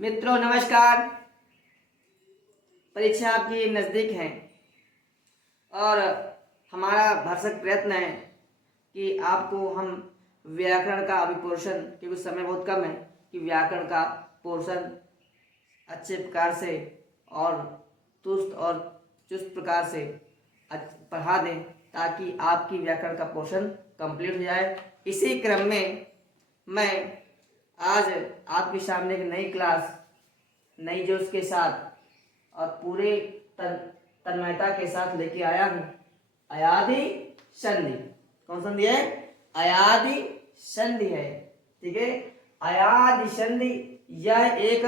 मित्रों नमस्कार। परीक्षा आपकी नज़दीक है और हमारा भरसक प्रयत्न है कि आपको हम व्याकरण का अभी पोर्शन, क्योंकि समय बहुत कम है, कि व्याकरण का पोर्शन अच्छे प्रकार से और तुस्त और चुस्त प्रकार से पढ़ा दें ताकि आपकी व्याकरण का पोर्शन कंप्लीट हो जाए। इसी क्रम में मैं आज आपके सामने एक नई क्लास नई जोश के साथ और पूरे तन्मयता के साथ लेके आया हूँ। अयादि संधि। कौन संधि है? अयादि संधि है। ठीक है, अयादि संधि यह एक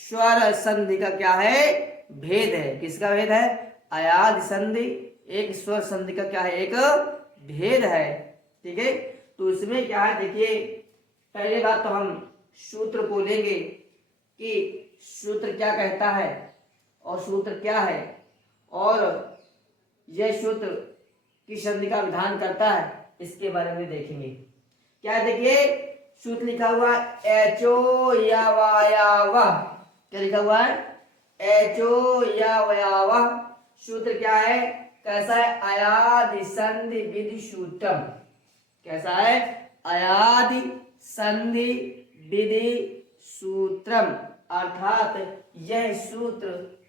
स्वर संधि का क्या है? भेद है। किसका भेद है? अयादि संधि एक स्वर संधि का क्या है? एक भेद है। ठीक है, तो इसमें क्या है, देखिए पहले बात तो हम सूत्र को लेंगे कि सूत्र क्या कहता है और सूत्र क्या है और यह सूत्र किस संधि का विधान करता है, इसके बारे में देखेंगे। क्या देखिए सूत्र लिखा हुआ एचो या वायावह। क्या लिखा हुआ है? एचो या वायावह। सूत्र क्या है? कैसा है? अयादि संधि विधि सूत्रम। कैसा है? अयादि संधि विधि सूत्रम, अर्थात यह सूत्र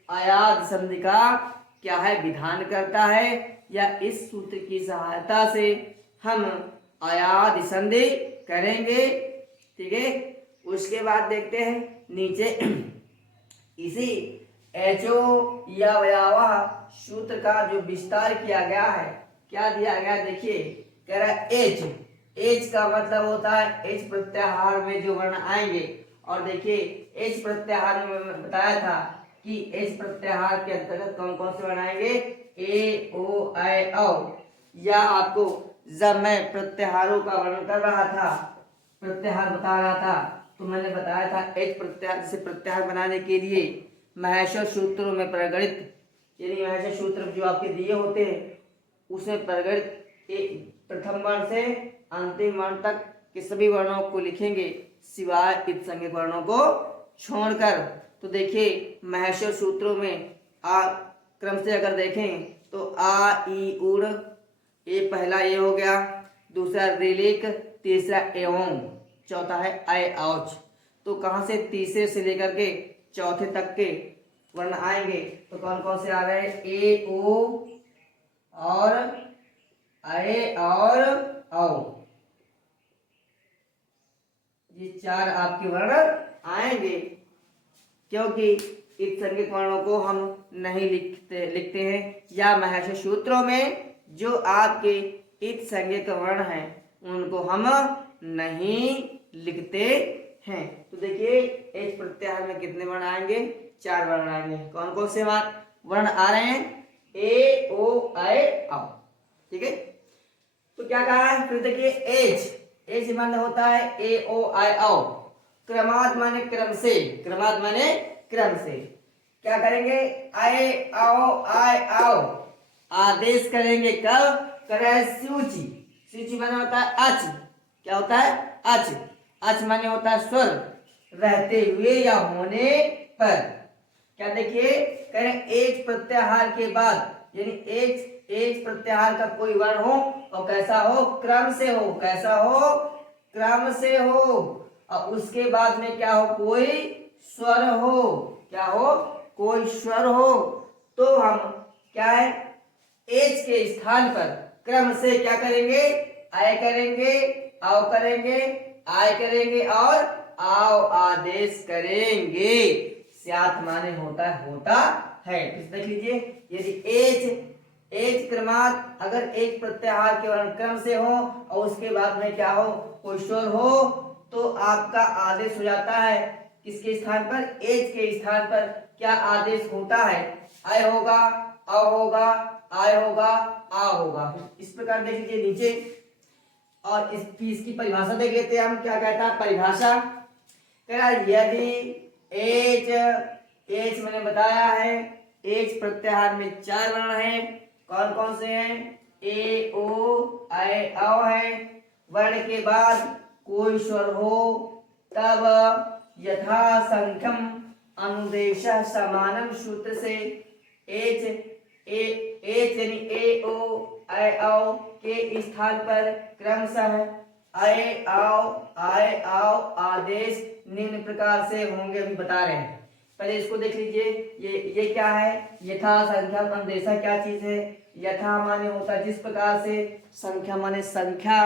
अयादि संधि का क्या है? विधान करता है, या इस सूत्र की सहायता से हम अयादि संधि करेंगे। ठीक है, उसके बाद देखते हैं नीचे इसी एचो या व्यावाह सूत्र का जो विस्तार किया गया है, क्या दिया गया देखिए। कह रहा है एच। एच का मतलब होता है एच प्रत्याहार में जो वर्ण आएंगे। और देखिए एच प्रत्याहार में मैं बताया था कि एच प्रत्याहार के अंतर्गत कौन कौन से वर्ण आएंगे? ए ओ आई औ। या आपको जब मैं प्रत्याहारों का वर्णन कर रहा था, प्रत्याहार बता रहा था, तो मैंने बताया था एच प्रत्याहार से प्रत्याहार बनाने के लिए महेश्वर सूत्रों में प्रगणित, यानी महेश्वर सूत्र जो आपके दिए होते हैं उसमें प्रगणित प्रथम वर्ण से अंतिम वर्ण तक के सभी वर्णों को लिखेंगे सिवाय इत संज्ञक वर्णों को छोड़कर। तो देखिए महेश्वर सूत्रों में आ क्रम से अगर देखें तो आ ई उड़, ये पहला ये हो गया, दूसरा रिलिक, तीसरा एवं, चौथा है ऐ औच। तो कहाँ से तीसरे से लेकर के चौथे तक के वर्ण आएंगे तो कौन कौन से आ रहे हैं? ए ओ और ऐ और औ। ये चार आपके वर्ण आएंगे, क्योंकि इत संज्ञक वर्णों को हम नहीं लिखते हैं, या महेश्वर सूत्रों में जो आपके इत संज्ञक वर्ण हैं उनको हम नहीं लिखते हैं। तो देखिए एच प्रत्याहार में कितने वर्ण आएंगे? चार वर्ण आएंगे। कौन कौन से वर्ण आ रहे हैं? ए ओ ऐ औ। ठीक है, तो क्या कहा है फिर देखिए एच। एच माने होता है ए ओ आई औ। क्रमाद माने क्रम से, क्रमाद माने क्रम से। क्या करेंगे? आए आओ आए आओ आदेश करेंगे। कब? करे सूची। सूची माने होता है अच। क्या होता है? अच। अच माने होता है स्वर, रहते हुए या होने पर। क्या देखिए करें एच प्रत्याहार के बाद, यानी एच एच प्रत्याहार का कोई वर्ण हो और कैसा हो? क्रम से हो। कैसा हो? क्रम से हो। और उसके बाद में क्या हो? कोई स्वर हो। क्या हो? कोई स्वर हो। तो हम क्या है? एच के स्थान पर क्रम से क्या करेंगे? आय करेंगे, आओ करेंगे, आय करेंगे और आओ आदेश करेंगे। स्यात माने होता है होता है। देख लीजिए यदि एच एच क्रमांक अगर एक प्रत्याहार के वर्ण क्रम से हो और उसके बाद में क्या हो? कोई स्वर हो, तो आपका आदेश हो जाता है किसके स्थान पर? एच के स्थान पर क्या आदेश होता है? आय होगा, अ होगा, आय होगा, आ होगा। इस प्रकार देख लीजिए नीचे, और इसकी परिभाषा देख लेते हैं हम। क्या कहता है परिभाषा? कह रहा यदि एच, एच मैंने बताया है एच प्रत्याहार में चार वर्ण हैं। कौन कौन से हैं? ए ओ ऐ औ है। वर्ण के बाद कोई स्वर हो तब यथा संख्यम अनुदेश समानम सूत्र से एच यानी ए ओ आई औ के स्थान पर क्रमशः आए आओ आदेश निम्न प्रकार से होंगे। अभी बता रहे हैं, पहले इसको देख लीजिए। ये क्या है? यथा संख्या अनुदेशा क्या चीज है? यथा माने होता है जिस प्रकार से, संख्या माने संख्या,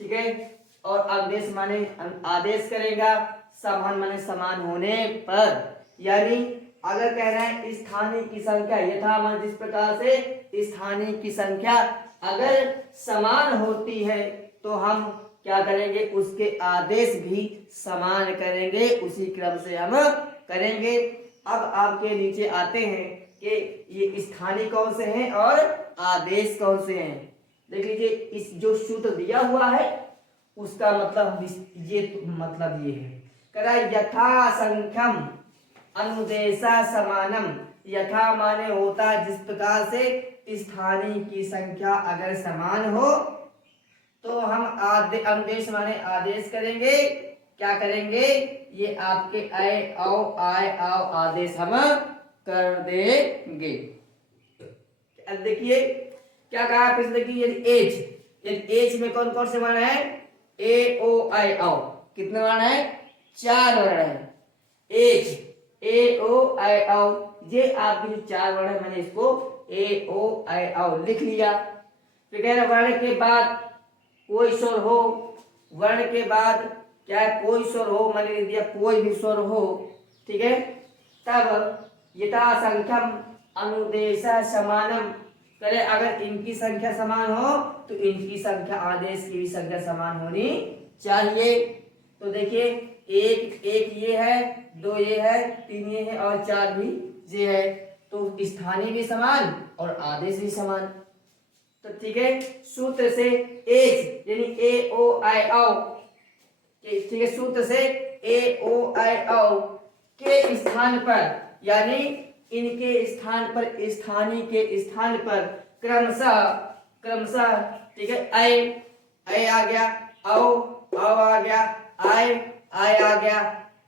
ठीक है, और आदेश माने आदेश करेगा, समान माने समान होने पर। यानी अगर कह रहे हैं स्थानीय की संख्या, यथा माने जिस प्रकार से स्थानीय की संख्या अगर समान होती है तो हम क्या करेंगे? उसके आदेश भी समान करेंगे, उसी क्रम से हम करेंगे। अब आपके नीचे आते हैं कि ये स्थानीय कौन से हैं और आदेश कौन से हैं। देख लीजिए, इस जो सूत्र दिया हुआ है उसका मतलब ये है, कह रहा है यथा संख्यम अनुदेशा समानम। यथा माने होता है जिस प्रकार से स्थानीय की संख्या अगर समान हो तो हम अनुदेश माने आदेश करेंगे। क्या करेंगे? ये आपके आए आओ आदेश हम कर देंगे। अब देखिए क्या कहा फिर से, देखिए यदि एच में कौन कौन से वर्ण है? ए ओ आई आओ। कितने वर्ण है? 4 वर्ण है। एच ए ओ आई आओ, ये आपके जो 4 वर्ण है, मैंने इसको ए ओ आई आओ लिख लिया। फिर कह रहे वर्ण के बाद कोई स्वर हो, वर्ण के बाद क्या है? कोई स्वर हो, मैंने लिख दिया कोई भी स्वर हो, ठीक है। तब यथा संख्यम अनुदेश समानम, करे अगर इनकी संख्या समान हो तो इनकी संख्या आदेश की भी संख्या समान होनी चाहिए। तो देखिए एक ये है, 2 ये है, 3 ये है और 4 भी ये है, तो स्थानीय भी समान और आदेश भी समान। तो ठीक है, सूत्र से एच यानी ए ओ आई औ, ठीक है, सूत्र से ए ओ आई औ के स्थान पर, यानी इनके स्थान पर, स्थानीय के स्थान पर क्रमशः, ठीक है, आई आ गया, आओ आ गया, आए आ गया,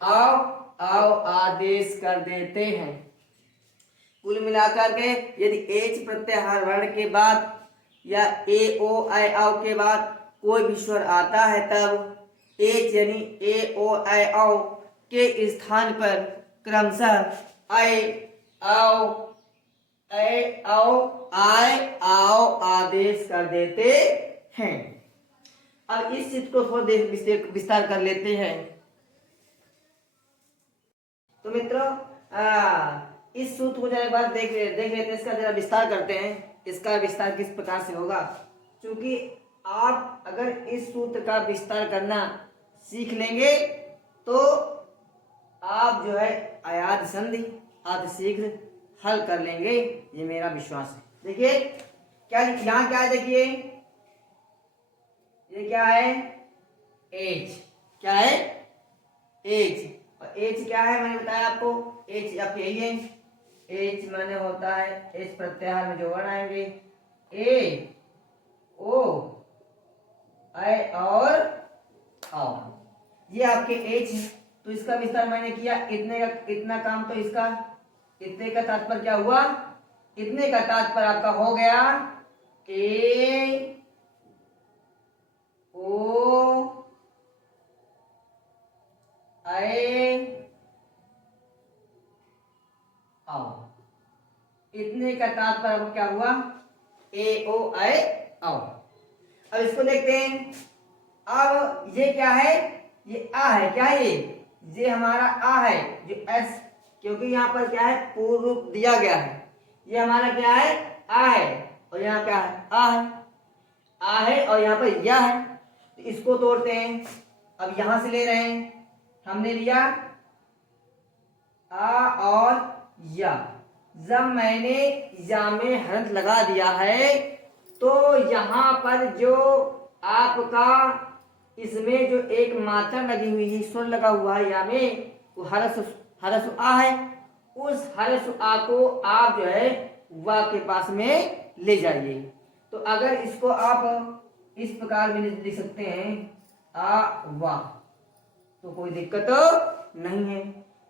आओ आदेश कर देते हैं। कुल मिलाकर के यदि एच प्रत्याहार वर्ण के बाद या ए ओ आई आओ के बाद कोई भी स्वर आता है तब एच यानी ए ओ आई आओ के स्थान पर क्रमशः आओ आदेश कर देते हैं। अब इस चित्र को थोड़ा विस्तार कर लेते हैं। तो मित्रों इस सूत्र को जरा एक बार देख लेते हैं, इसका जरा विस्तार करते हैं। इसका विस्तार किस प्रकार से होगा, क्योंकि आप अगर इस सूत्र का विस्तार करना सीख लेंगे तो आप जो है आयात संधि अति शीघ्र हल कर लेंगे, ये मेरा विश्वास है। देखिए क्या यहाँ क्या है, देखिए ये क्या है? एच। क्या है? एच। और एच क्या है मैंने बताया आपको, एच आप यही है। एच माने होता है, एच प्रत्याहार में जो वर्ण आएंगे ए ओ आई और आओ, ये आपके एच है। तो इसका विस्तार मैंने किया, इतना काम तो इसका, इतने का तात्पर्य क्या हुआ? इतने का तात्पर्य आपका हो गया ए ओ आई आओ, इतने का तात्पर्य क्या हुआ? ए ओ आई आओ। अब इसको देखते हैं। अब ये क्या है? ये आ है। क्या है ये हमारा आ है, जो एस, क्योंकि यहाँ पर क्या है? पूर्व रूप दिया गया है। ये हमारा क्या है? आ है, और यहाँ क्या है? आ है। आ है और यहाँ पर या है, तो इसको तोड़ते हैं। अब यहां से ले रहे हैं, हमने लिया आ और या। जब मैंने या में हरंत लगा दिया है तो यहाँ पर जो आपका इसमें जो एक मात्रा लगी हुई है, स्वर लगा हुआ है या में, वो हरस आ है। उस हरस आ को आप जो है वा के पास में ले जाइए। तो अगर इसको आप इस प्रकार में लिख सकते हैं आ वा, तो कोई दिक्कत नहीं है।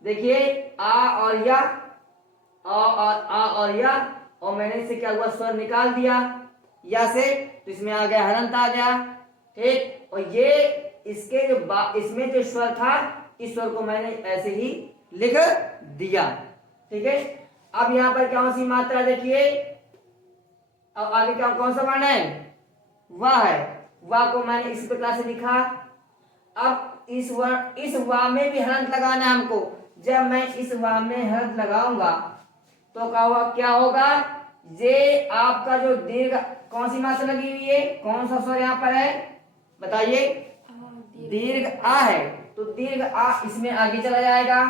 देखिए आ और या, आ और या, और मैंने इससे क्या हुआ स्वर निकाल दिया या से, तो इसमें आ गया हलंत आ गया। ठीक, और ये इसके जो इसमें जो स्वर था, इस स्वर को मैंने ऐसे ही लिख दिया। ठीक है, अब यहाँ पर कौन सी मात्रा देखिए, अब आगे क्या कौन सा वर्ण है, वाह है, वाह को मैंने इस प्रकार से लिखा। अब इस वाह में भी हलंत लगाना है हमको। जब मैं इस वाह में हलंत लगाऊंगा तो क्या होगा, ये आपका जो दीर्घ, कौन सी मात्रा लगी हुई है, कौन सा स्वर यहाँ पर है बताइए, दीर्घ आ है, तो दीर्घ आ इसमें आगे चला जाएगा।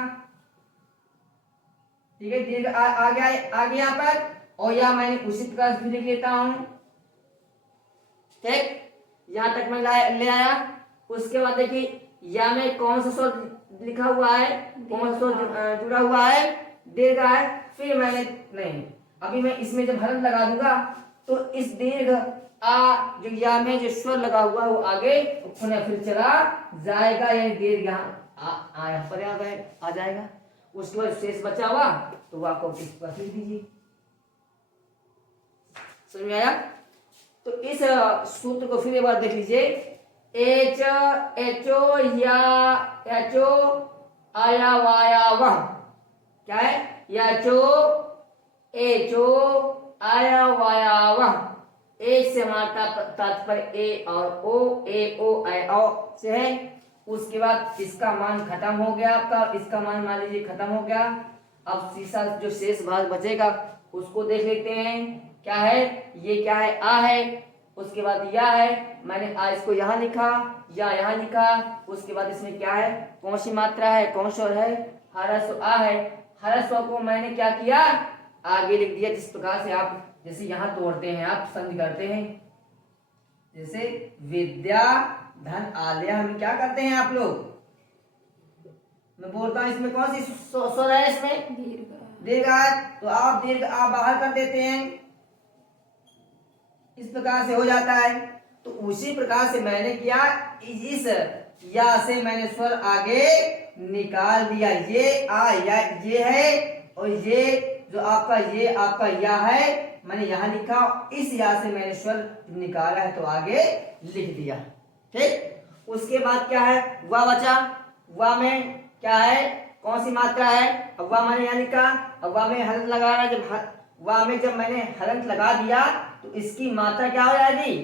ठीक है, दीर्घ आ गया आगे यहाँ पर, और यह मैंने उसी प्रकार से लिख लेता हूं। ठीक, यहां तक मैं ले आया। उसके बाद देखिए या में कौन सा स्वर लिखा हुआ है, कौन सा स्वर जुड़ा हुआ है, दीर्घ है। फिर मैंने नहीं, अभी मैं इसमें जब हलंत लगा दूंगा तो इस दीर्घ आ जो या में जो स्वर लगा हुआ वो आगे पुनः फिर चला जाएगा, यानी दीर्घ यहाँ यहाँ पर आ जाएगा। उसके बाद शेष बचा हुआ तो वह को किस पर लिख दीजिए। समझ में आया? तो इस सूत्र को फिर एक बार देख लीजिए, एच एचो या एचो आया वाया वह, क्या है, याचो एचो आया वाया वह, ए से हमारा तात्पर्य ए और ओ, ए ओ ए ओ से है। उसके बाद इसका मान खत्म हो गया आपका, इसका मान मान लीजिए खत्म हो गया। अब शीशा जो शेष भाग बचेगा उसको देख लेते हैं, क्या है, ये क्या है, आ है, उसके बाद या है, मैंने आ इसको यहाँ लिखा या यहाँ लिखा। उसके बाद इसमें क्या है, कौन सी मात्रा है, कौन स्वर है, हरस्व आ है। हरस्व को मैंने क्या किया, आगे लिख दिया। जिस प्रकार से आप जैसे यहाँ तोड़ते हैं, आप संधि करते हैं, जैसे विद्या धन आलय, हम क्या करते हैं आप लोग, मैं बोलता हूँ इसमें कौन सी स्वर है, इसमें दीर्घ आ, तो आप दीर्घ आ बाहर कर देते हैं, इस प्रकार से हो जाता है। तो उसी प्रकार से मैंने किया, इस या से मैंने स्वर आगे निकाल दिया। ये आ या ये है, और ये जो आपका ये आपका या है, मैंने यहाँ लिखा, इस या से मैंने स्वर निकाला है तो आगे लिख दिया। ठीक, उसके बाद क्या है, वा बचा। वा में क्या है, कौन सी मात्रा है, अब वा मैंने यहाँ लिखा, अब वा में हलंत लगा रहा है। जब वा में जब मैंने हलंत लगा दिया तो इसकी मात्रा क्या हो जाएगी,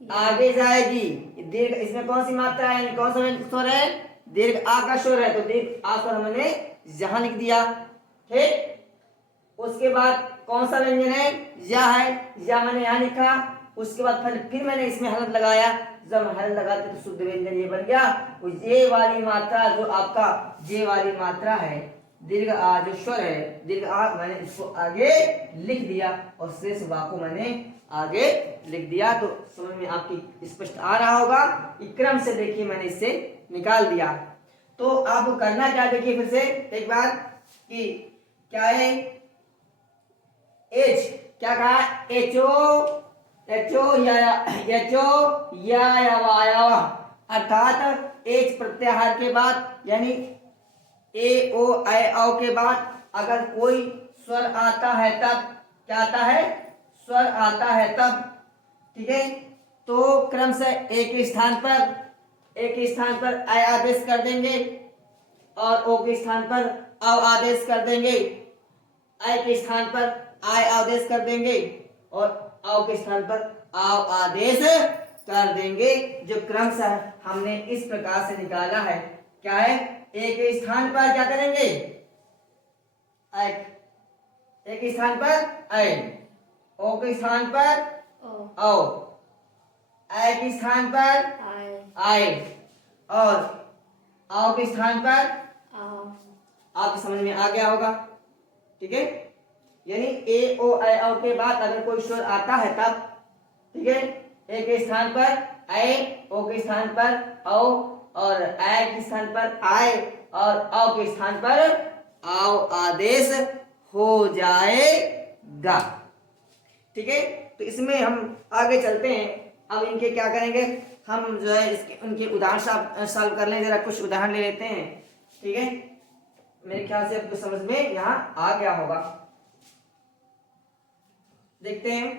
आगे जाएगी। दीर्घ, इसमें कौन सी मात्रा है, कौन सा स्वर है, दीर्घ आ का स्वर है, तो दीर्घ आ स्वर मैंने यहां लिख दिया। ठीक, उसके बाद कौन सा व्यंजन है, या है, या मैंने यहाँ लिखा। उसके बाद फिर मैंने इसमें हलंत लगाया, जब हलंत लगाते तो शुद्ध व्यंजन ये बन गया। तो ये वाली मात्रा जो आपका ये वाली मात्रा है, दीर्घ आ जो स्वर है, दीर्घ आ, मैंने इसको आगे लिख दिया और शेष वा को मैंने आगे लिख दिया। तो समझ में आपकी स्पष्ट आ रहा होगा, क्रम से देखिए मैंने इससे निकाल दिया। तो आपको करना क्या, देखिए फिर से एक बार कि क्या है, एच क्या कहा, एचो एचो या अर्थात एच प्रत्याहार के बाद, यानी ए ओ ऐ औ के बाद अगर कोई स्वर आता है तब क्या आता है, स्वर आता है तब। ठीक है, तो क्रम से एक स्थान पर ऐ आदेश कर देंगे और ओ के स्थान पर औ आदेश कर देंगे, ऐ के स्थान पर आय आदेश कर देंगे और औ के स्थान पर आव आदेश कर देंगे। जो क्रम से हमने इस प्रकार से निकाला है, क्या है, एक स्थान पर क्या करेंगे, एक स्थान पर ऐ, ओ के स्थान पर औ, ऐ के स्थान पर आय और औ के स्थान पर आपकी समझ में आ गया होगा। ठीक है, यानी ए ओ ऐ औ के बाद अगर कोई स्वर आता है तब, ठीक है, ए के स्थान पर ऐ, ओ के स्थान पर औ और ऐ के स्थान पर आय और औ के स्थान पर आव आदेश हो जाएगा। ठीक है, तो इसमें हम आगे चलते हैं। अब इनके क्या करेंगे, हम जो है इसके उनके उदाहरण सॉल्व कर लें। जरा कुछ उदाहरण ले लेते हैं। ठीक है, मेरे ख्याल से आपको समझ में यहाँ आ गया होगा। देखते हैं,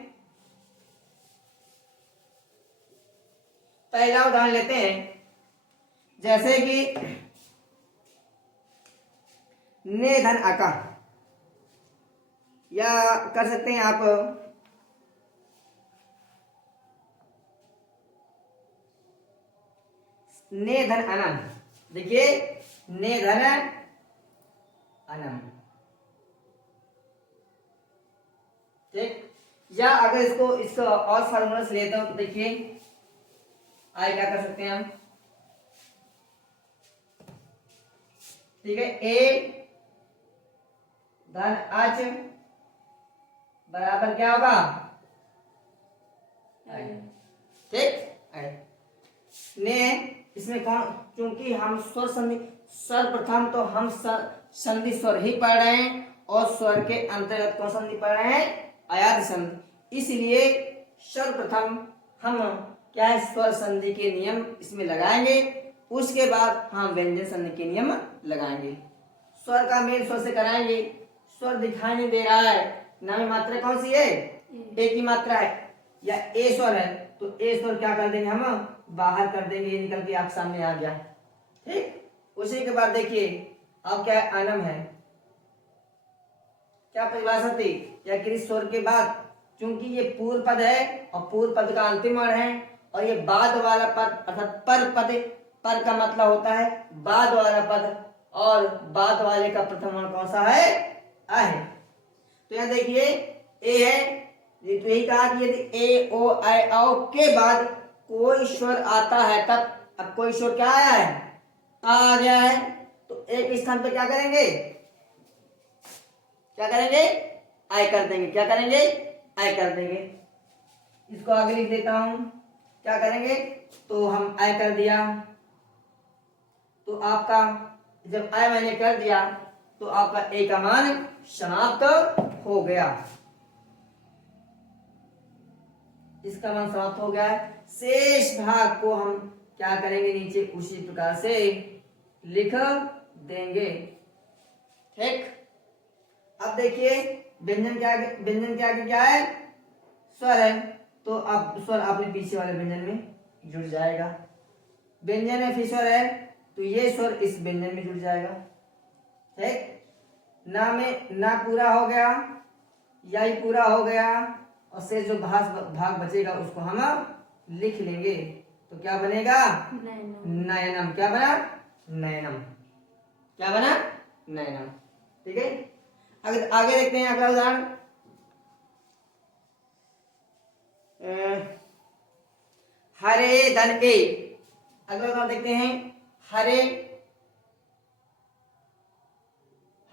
पहला उदाहरण लेते हैं, जैसे कि ने धन आका, या कर सकते हैं आप ने धन अनम। देखिए, ने धन अनम, ठीक। या अगर इसको और फार्मूला से लेते हो तो देखिए आगे क्या कर सकते हैं हम, ठीक है, ए धन अच बराबर क्या होगा, ठीक। ने इसमें कौन, क्योंकि हम स्वर संधि, सर्वप्रथम तो हम संधि स्वर ही पढ़ रहे हैं और स्वर के अंतर्गत कौन संधि पढ़ रहे हैं, अयाद संधि, इसलिए सर्वप्रथम हम क्या है, स्वर संधि के नियम इसमें लगाएंगे, उसके बाद हम व्यंजन संधि के नियम लगाएंगे। स्वर का मेल स्वर से कराएंगे, स्वर दिखाई नहीं दे रहा है, नामी मात्रा कौन सी है, ए की मात्रा है, या ए स्वर है, तो ए स्वर क्या कर देंगे हम, बाहर कर देंगे, ये निकल के आप सामने आ गया, ठीक। उसी के बाद देखिए अब क्या है, अनम है, क्या परिभाषा थी, या किसी स्वर के बाद, क्योंकि ये पूर्व पद है और पूर्व पद का अंतिम वर्ण है, और ये बाद वाला पद अर्थात पर पद, पर का मतलब होता है बाद वाला पद, और बाद वाले का प्रथम वर्ण कौन सा है, आ है। तो यहाँ देखिए ए है, ये तो यही कहा कि यदि ए ओ आई औ के बाद कोई स्वर आता है तब, अब कोई स्वर क्या आया है, आ गया है, तो एक स्थान पे क्या करेंगे, क्या करेंगे, आई कर देंगे, क्या करेंगे, आई कर देंगे। इसको आगे लिख देता हूं, क्या करेंगे, तो हम आई कर दिया, तो आपका जब आई मैंने कर दिया तो आपका ए का मान समाप्त हो गया, इसका मान समाप्त हो गया है। शेष भाग को हम क्या करेंगे, नीचे उसी प्रकार से लिख देंगे, ठीक। अब देखिए व्यंजन क्या, व्यंजन के आगे क्या है, स्वर है, तो अब स्वर अपने पीछे वाले व्यंजन में जुड़ जाएगा, व्यंजन है फिर स्वर है, तो ये स्वर इस व्यंजन में जुड़ जाएगा, ठीक। ना में ना पूरा हो गया, या ही पूरा हो गया, और से जो भाग बचेगा उसको हम लिख लेंगे, तो क्या बनेगा, नयनम, क्या बना, नयनम, क्या बना, नयनम, ठीक है। अगर आगे देखते हैं अगला उदाहरण, हरे धन ए, अगला उदाहरण देखते हैं, हरे,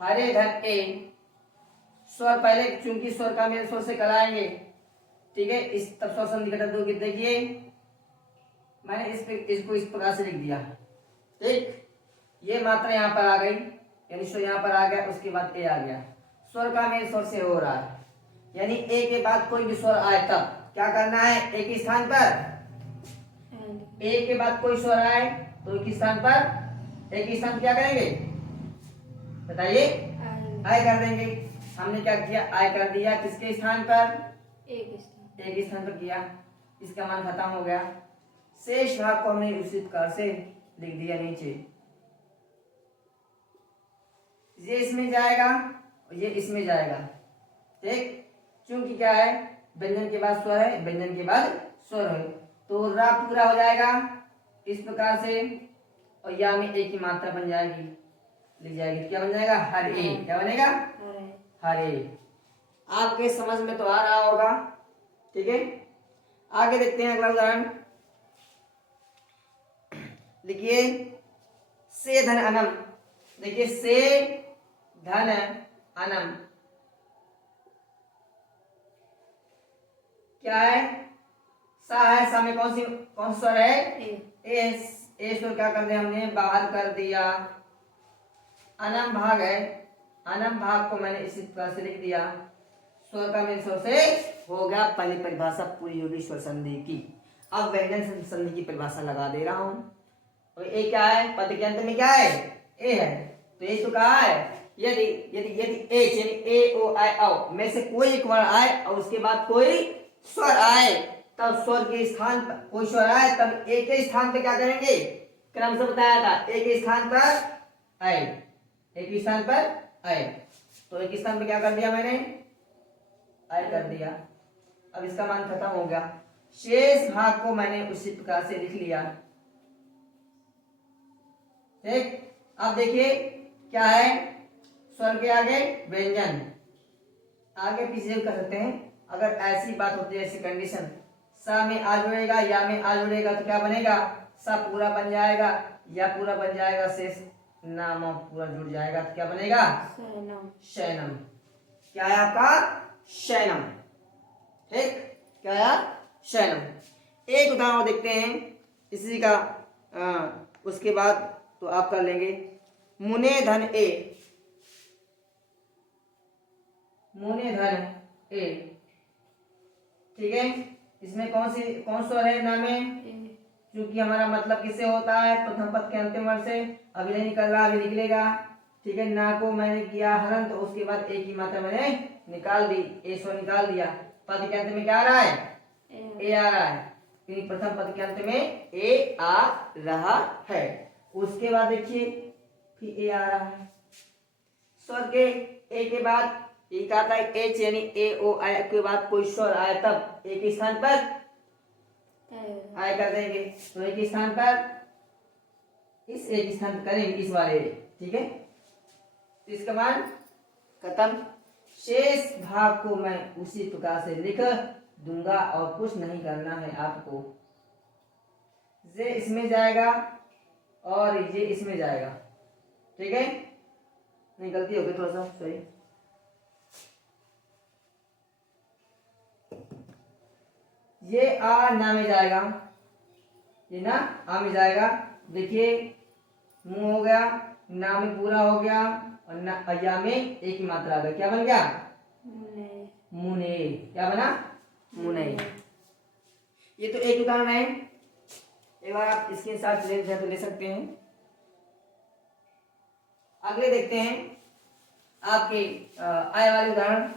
हरे धन ए, स्वर पहले चूंकि स्वर का मेल स्वर से कराएंगे, ठीक है, इस तब स्वर संधि घटक दो, देखिए मैंने इसको इस प्रकार से लिख दिया, ठीक। ये मात्रा यहाँ पर आ गई, यानी स्वर यहाँ पर आ गया, उसके बाद ए आ गया, स्वर का मेल स्वर से हो रहा है, यानी ए के बाद कोई भी स्वर आए तब क्या करना है, एक ही स्थान पर, ए के बाद कोई स्वर आए तो एक ही स्थान पर, एक ही स्थान क्या करेंगे, बताइए, आई कर देंगे। हमने क्या किया, आई कर दिया, किसके स्थान पर, एक स्थान पर किया, इसका मान खत्म हो गया। शेष भाग को हमने उसी प्रकार से लिख दिया नीचे, ये इसमें जाएगा और ये इसमें जाएगा, ठीक। क्योंकि क्या है, व्यंजन के बाद स्वर है, व्यंजन के बाद स्वर है, तो रा पूरा हो जाएगा इस प्रकार से, और या में एक ही मात्रा बन जाएगी, लिख जाएगी, क्या बन जाएगा, हर ए, क्या बनेगा, हरे। आपके समझ में तो आ रहा होगा, ठीक है। आगे देखते हैं अगला उदाहरण, लिखिए से धन अनम, देखिए से धन अनम क्या है, सा है, सा में कौन सा स्वर है, ए स्वर क्या कर दिया हमने, बाहर कर दिया, अनम भाग है, अनम भाग को मैंने इसी प्रकार से लिख दिया, स्वर का मेल स्वर से हो गया, पहली परिभाषा पूरी होगी स्वर संधि की। अब व्यंजन संधि की परिभाषा लगा दे रहा हूं, और ए क्या है, पद के अंत में क्या है, ए है, तो ये तो कहा है यदि यदि यदि एच यानी ए ओ आई औ में से कोई एक वर्ण आए और उसके बाद कोई स्वर आए, तब स्वर के स्थान पर कोई स्वर आए तब ए के स्थान पे क्या करेंगे, क्रम से बताया था, ए के स्थान पर आए, ए के स्थान पर आए। तो एक स्थान पे क्या कर दिया मैंने, आई कर दिया। अब इसका मान खत्म हो गया। शेष भाग को मैंने उसी प्रकार से लिख लिया। ठीक, अब देखिए क्या है, स्वर के आगे व्यंजन, आगे पीछे कर सकते हैं। अगर ऐसी बात होती है, ऐसी कंडीशन, सा में आ जुड़ेगा या में आ जुड़ेगा तो क्या बनेगा, सा पूरा बन जाएगा या पूरा बन जाएगा, शेष नाम पूरा जुड़ जाएगा तो क्या बनेगा, शयनम। क्या है आपका, शयनम। ठीक, क्या है, शयनम। एक उदाहरण और देखते हैं इसी का, उसके बाद तो आप कर लेंगे। मुने धन ए, मुने धन ए, ठीक है। इसमें कौन स्वर है नाम में, क्योंकि हमारा मतलब किससे होता है, प्रथम पद के अंतिम वर्ण से। अभी नहीं निकल रहा, अभी निकलेगा। ठीक है, ना को मैंने किया हरण, तो उसके बाद एक ही मात्रा मैंने निकाल दी, ए स्वर निकाल दिया। पद के अंत में क्या आ रहा है, ए आ रहा है, क्योंकि प्रथम पद के अंत में ए आ रहा है। उसके बाद देखिए फिर ए आ रहा है। स्वर के ए के बाद ये कहा था एच यानी ए ओ आई के बाद कोई स्वर आए तब एक ही स्थान पर आय कर देंगे। तो एक ही स्थान पर, इस एक स्थान पर करेंगे, इस वाले, ठीक है। तो इसका मान खत्म। शेष भाग को मैं उसी प्रकार से लिख दूंगा और कुछ नहीं करना है आपको। ये इसमें जाएगा और ये इसमें जाएगा, ठीक है। नहीं, गलती हो गई थोड़ा सा, सॉरी। ये आ ना में जाएगा, ये ना आ में जाएगा। देखिए मुंह हो गया, ना में पूरा हो गया और ना या में एक ही मात्रा आ गई। क्या बन गया, मुने। मुने, क्या बना, मुने। ये तो एक उदाहरण है, एक बार आप इसके साथ ले तो ले सकते हैं। अगले देखते हैं आपके आय वाले उदाहरण।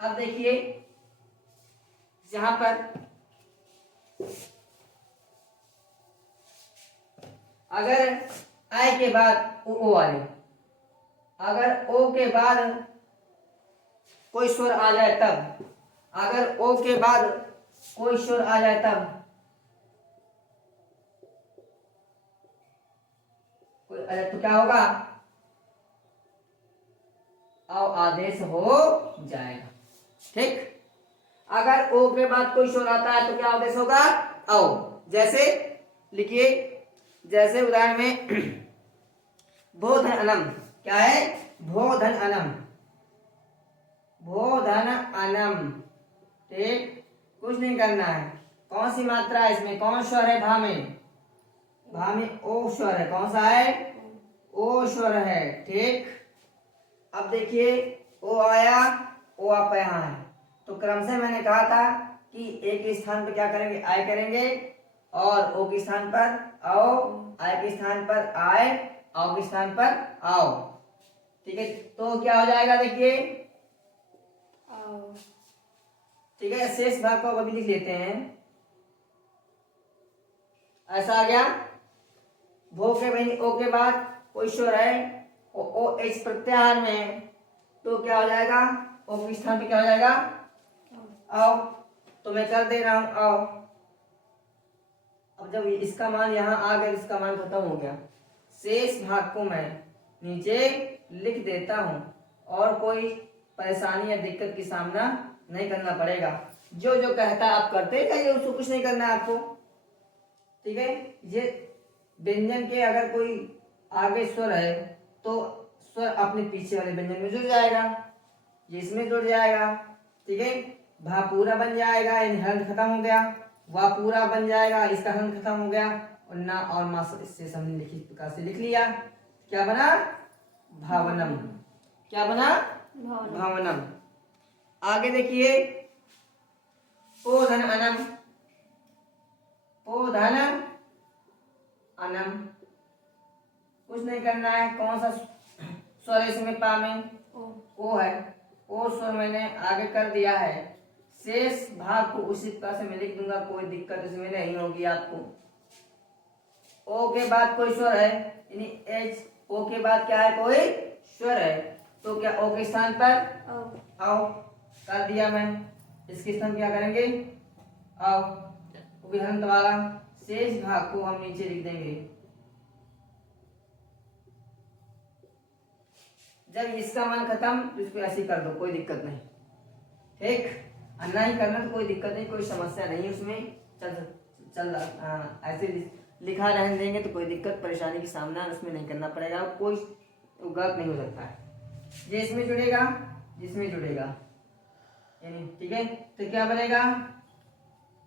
अब देखिए यहां पर अगर आई के बाद ओ वाले, अगर ओ के बाद कोई स्वर आ जाए तब, अगर ओ के बाद कोई स्वर आ जाए तब कोई तो क्या होगा, औ आदेश हो जाएगा। ठीक, अगर ओ के बाद कोई स्वर आता है तो क्या आदेश होगा, औ। जैसे लिखिए, जैसे उदाहरण में भो धन अनम, क्या है, भो धन अनम, भो धन अनम। ठीक, कुछ नहीं करना है। कौन सी मात्रा है इसमें, कौन स्वर है, भा में, भा में ओ स्वर है। कौन सा है, ओ स्वर है। ठीक, अब देखिए ओ आया, ओ आप यहाँ है, तो क्रम से मैंने कहा था कि एक के स्थान पर क्या करेंगे, आय करेंगे, और ओ के स्थान पर आओ, आय के स्थान पर आय, आओ के स्थान पर आओ। ठीक है, तो क्या हो जाएगा, देखिए ठीक है। शेष भाग को अभी लिख लेते हैं। ऐसा आ गया, भो के बहनी ओ के बाद कोई स्वर है, ओ एच प्रत्याहार में, तो क्या हो जाएगा, ओ के स्थान पे क्या हो जाएगा, आओ। तो मैं कर दे रहा हूं, आओ। अब जब इसका मान यहाँ आ गया, इसका मान खत्म हो गया। शेष भाग को मैं नीचे लिख देता हूं और कोई परेशानी या दिक्कत की सामना नहीं करना पड़ेगा। जो जो कहता है आप करते जाइए, उसको कुछ नहीं करना है आपको। ठीक है, ये व्यंजन के अगर कोई आगे स्वर है तो स्वर अपने पीछे वाले व्यंजन में जुड़ जाएगा, ये इसमें जुड़ जाएगा। ठीक है, भा पूरा बन जाएगा, यानी हरण खत्म हो गया, वह पूरा बन जाएगा, इसका हरण खत्म हो गया, और ना और मा इससे हमने लिखित प्रकार से लिख लिया। क्या बना, भावनम। क्या बना, भावनम। आगे देखिए, ओ धन अनम, ओ धन अनम। कुछ नहीं करना है। कौन सा स्वर इसमें पा में? ओ है। ओ स्वर मैंने आगे कर दिया है। शेष भाग को उसी प्रकार से मैं लिख दूंगा, कोई दिक्कत इसमें नहीं होगी आपको। ओ के बाद कोई स्वर है, यानी एच। ओ के बाद क्या है? कोई स्वर है, तो क्या ओ के स्थान पर आओ कर दिया मैं। इसके स्थान क्या करेंगे? आओ। विहंत वाला शेष भाग को हम नीचे लिख देंगे। जब इसका मन खत्म तो इसको ऐसे कर दो, कोई दिक्कत नहीं। ठीक, अन्ना ही करना तो कोई दिक्कत नहीं, कोई समस्या नहीं उसमें। चल चल ऐसे लिखा रहने देंगे तो कोई दिक्कत परेशानी की सामना उसमें नहीं करना पड़ेगा, कोई गलत नहीं हो सकता है। ये इसमें जुड़ेगा, जिसमें जुड़ेगा, यानी ठीक है। तो क्या बनेगा?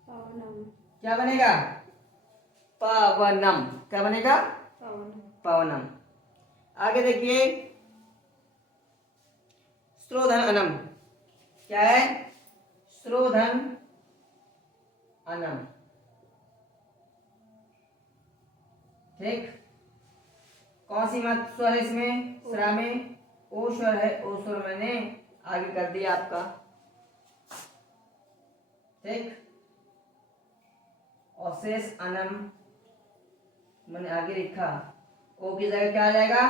पवनम। क्या बनेगा? पवनम। क्या बनेगा? पवनम। आगे देखिए, श्रोधन अनम। क्या है? श्रोधन अनम। ठीक, कौन सी मात्रा स्वर है इसमें? स्रा में ओ स्वर है। ओ स्वर मैंने आगे कर दिया आपका। ठीक, और शेष अनम मैंने आगे लिखा। ओ की जगह क्या आ जाएगा?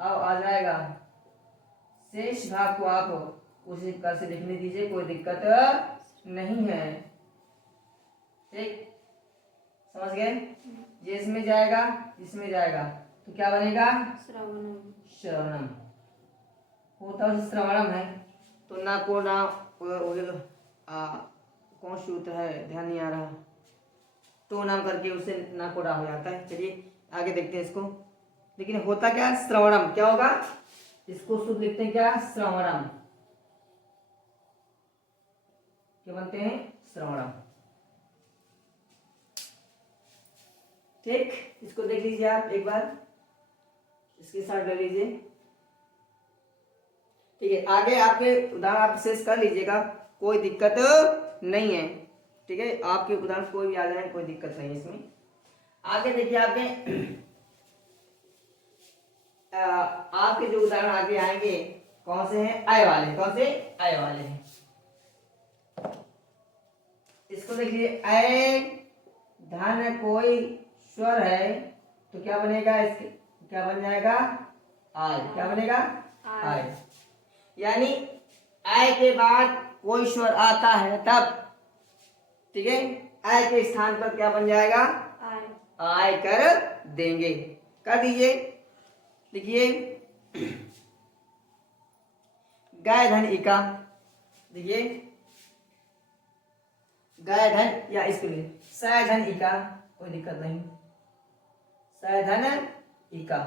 आओ आ जाएगा। शेष भाग को आप उसी प्रकार से लिखने दीजिए, कोई दिक्कत नहीं है। ठीक, समझ गए? ये इसमें जाएगा, इसमें जाएगा, तो क्या बनेगा? श्रवणम। श्रवणम। होता है श्रवणम है, तो ना को ना कौन सूत्र है ध्यान नहीं आ रहा, तो नाम करके उसे ना कोड़ा हो जाता है। चलिए आगे देखते हैं इसको। लेकिन होता क्या? श्रवणम। क्या होगा? इसको शुद्ध लिखते हैं क्या? श्रवणम। क्या बनते हैं? श्रवणम। ठीक, इसको देख लीजिए आप एक बार, इसके साथ कर लीजिए। ठीक है, आगे आपके उदाहरण आप शेष कर लीजिएगा, कोई दिक्कत नहीं है। ठीक है, आपके उदाहरण कोई भी आ जाए, कोई दिक्कत नहीं है इसमें। आगे देखिए, आपके जो उदाहरण आगे आएंगे कौन से हैं? आय वाले। कौन से? आय वाले हैं। इसको देखिए, आय धन कोई स्वर है, तो क्या बनेगा? इसके क्या बन जाएगा? आय। क्या बनेगा? आय। यानी आय के बाद कोई स्वर आता है तब, ठीक है, आय के स्थान पर क्या बन जाएगा? आय कर देंगे। कर दीजिए। देखिए, गाय धन इका। देखिए, गाय धन या इसके लिए सय धन इका, कोई दिक्कत नहीं। सय धन इका।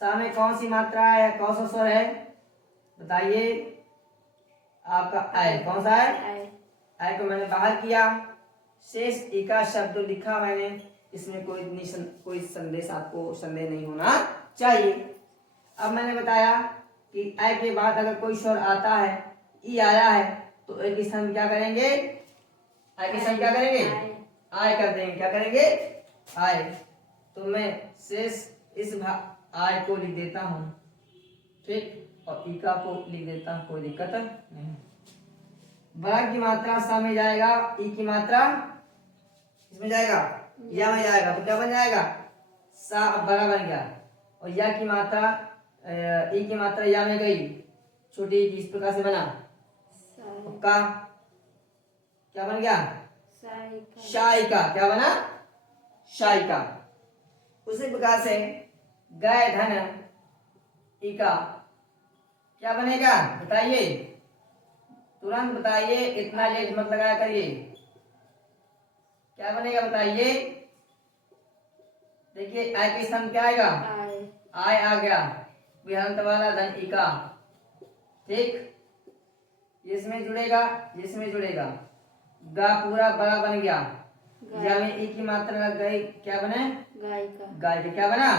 सा में कौन सी मात्रा है या कौन सा स्वर है? बताइए। आपका आय। कौन सा है? आय को मैंने बाहर किया, शेष इका शब्द लिखा मैंने। इसमें कोई संदेश आपको संदेह नहीं होना चाहिए। अब मैंने बताया कि आय के बाद अगर कोई स्वर आता है, ई आया है, तो एक स्थान क्या करेंगे? आय के स्थान क्या करेंगे? आय कर देंगे। क्या करेंगे? आय। तो मैं शेष इस आय को लिख देता हूं। ठीक, और इका को लिख देता हूं, कोई दिक्कत नहीं। बड़ा की मात्रा सा में जाएगा, ई की मात्रा इसमें जाएगा, या में जाएगा, तो क्या बन जाएगा? सा। अब बड़ा बन गया, और या की मात्रा ई की मात्रा या में गई, छोटी ई इस प्रकार से बना का। क्या बन गया? शायिका। क्या बना? शायिका। उसी प्रकार से गाय धन इका क्या बनेगा? बताइए, तुरंत बताइए, इतना लेट मत लगाया करिए। क्या बनेगा? बताइए। देखिए, आय के स्थान क्या आएगा? आय आ गया, विहंत वाला धन इका। ठीक, इसमें जुड़ेगा, इसमें जुड़ेगा, गा पूरा बड़ा बन गया, या में ई की मात्रा लग गई, क्या बने? गायिका। गायिका। क्या बना?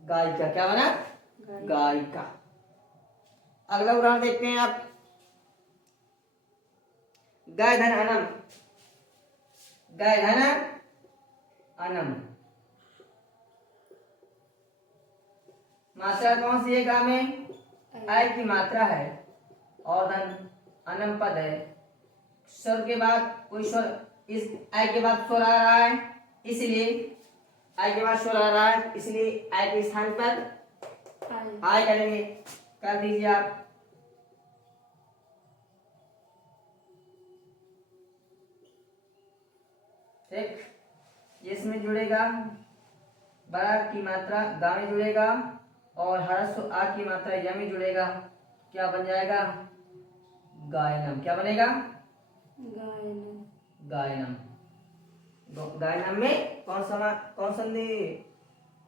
गायिका। क्या बना? गायिका। अगला उदाहरण देखते हैं आप। गाय धन अनम। गाय धन अनम। मात्रा कौन सी है गा में? ऐ की मात्रा है और धन अनम पद है। स्वर के बाद कोई स्वर, इस ऐ के बाद स्वर आ रहा है, इसलिए ऐ के बाद स्वर आ रहा है, इसलिए ऐ के स्थान पर आय करेंगे। कर दीजिए आप। ठीक, ये इसमें जुड़ेगा, बड़ा की मात्रा गा में जुड़ेगा और ह्रस्व आ की मात्रा या में जुड़ेगा। क्या बन जाएगा? गायनम। क्या बनेगा? गायनम। गायनम। गायनम में कौन संधि?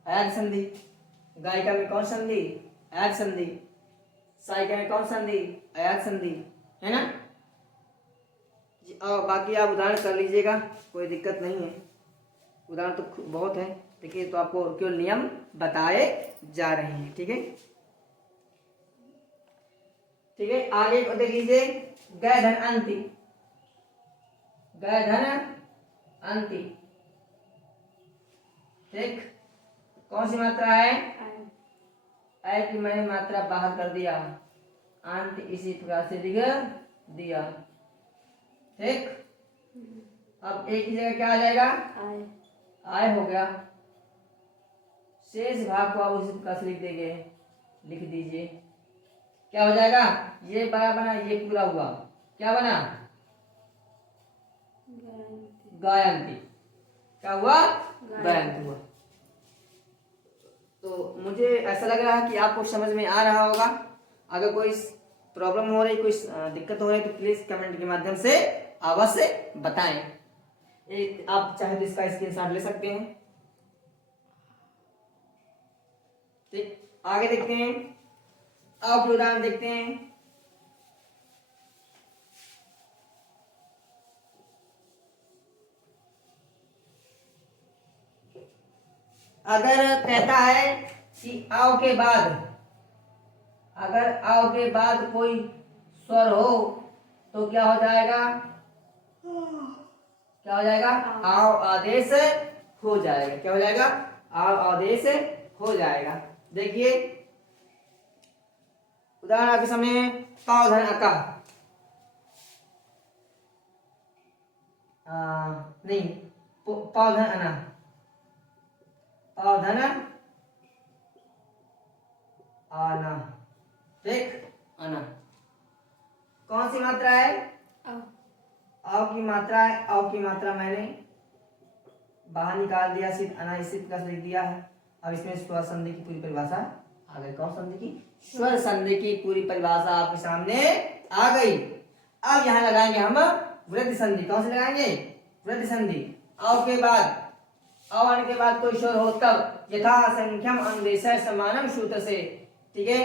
ऐग संधि। गायिका में कौन संधि? ऐग संधि। सायिका में कौन संधि? ऐग संधि, है ना। और बाकी आप उदाहरण कर लीजिएगा, कोई दिक्कत नहीं है। उदाहरण तो बहुत है, ठीक है, तो आपको केवल नियम बताए जा रहे हैं। ठीक है, ठीक है। आगे को देख लीजिए, गय धन अंति। गय धन अंति, ठीक, कौन सी मात्रा है? ऐ की मैंने मात्रा बाहर कर दिया, अंत इसी प्रकार से लिख दिया। ठीक, अब एक ही जगह क्या आ जाएगा? आय हो गया। शेष भाग को आप उसी प्रकार से लिख देंगे, लिख दीजिए। क्या हो जाएगा? ये बड़ा बना, ये पूरा हुआ, क्या बना? गायंती। क्या हुआ? गायंती हुआ। तो मुझे ऐसा लग रहा है कि आपको समझ में आ रहा होगा। अगर कोई प्रॉब्लम हो रही, कोई दिक्कत हो रही, तो प्लीज कमेंट के माध्यम से अवश्य बताएं। आप चाहे तो इसका स्क्रीनशॉट ले सकते हैं। ठीक, आगे देखते हैं, अब उदाहरण देखते हैं। अगर कहता है कि आओ के बाद, अगर आओ के बाद कोई स्वर हो तो क्या हो जाएगा? क्या हो जाएगा? आओ आदेश हो जाएगा। क्या हो जाएगा? आओ आदेश हो जाएगा। देखिए उदाहरण आपके सामने, पाव धन अका, नहीं, पाव धन अना, पाव धन आना, ठीक, आना। कौन सी मात्रा है? आओ की मात्रा है। आओ की मात्रा मैंने बाहर निकाल दिया, सिर्फ अना इसी प्रकार से लिख दिया है। अब इसमें स्वर संधि की पूरी परिभाषा आ गई। कौन संधि की? स्वर संधि की पूरी परिभाषा आपके सामने आ गई। अब यहां लगाएंगे हम वृद्धि संधि। कौन सी लगाएंगे? वृद्धि संधि। आओ के बाद, आओ आने के बाद कोई स्वर हो तब यथा संख्यम अनुदेश समानम सूत्र से, ठीक है,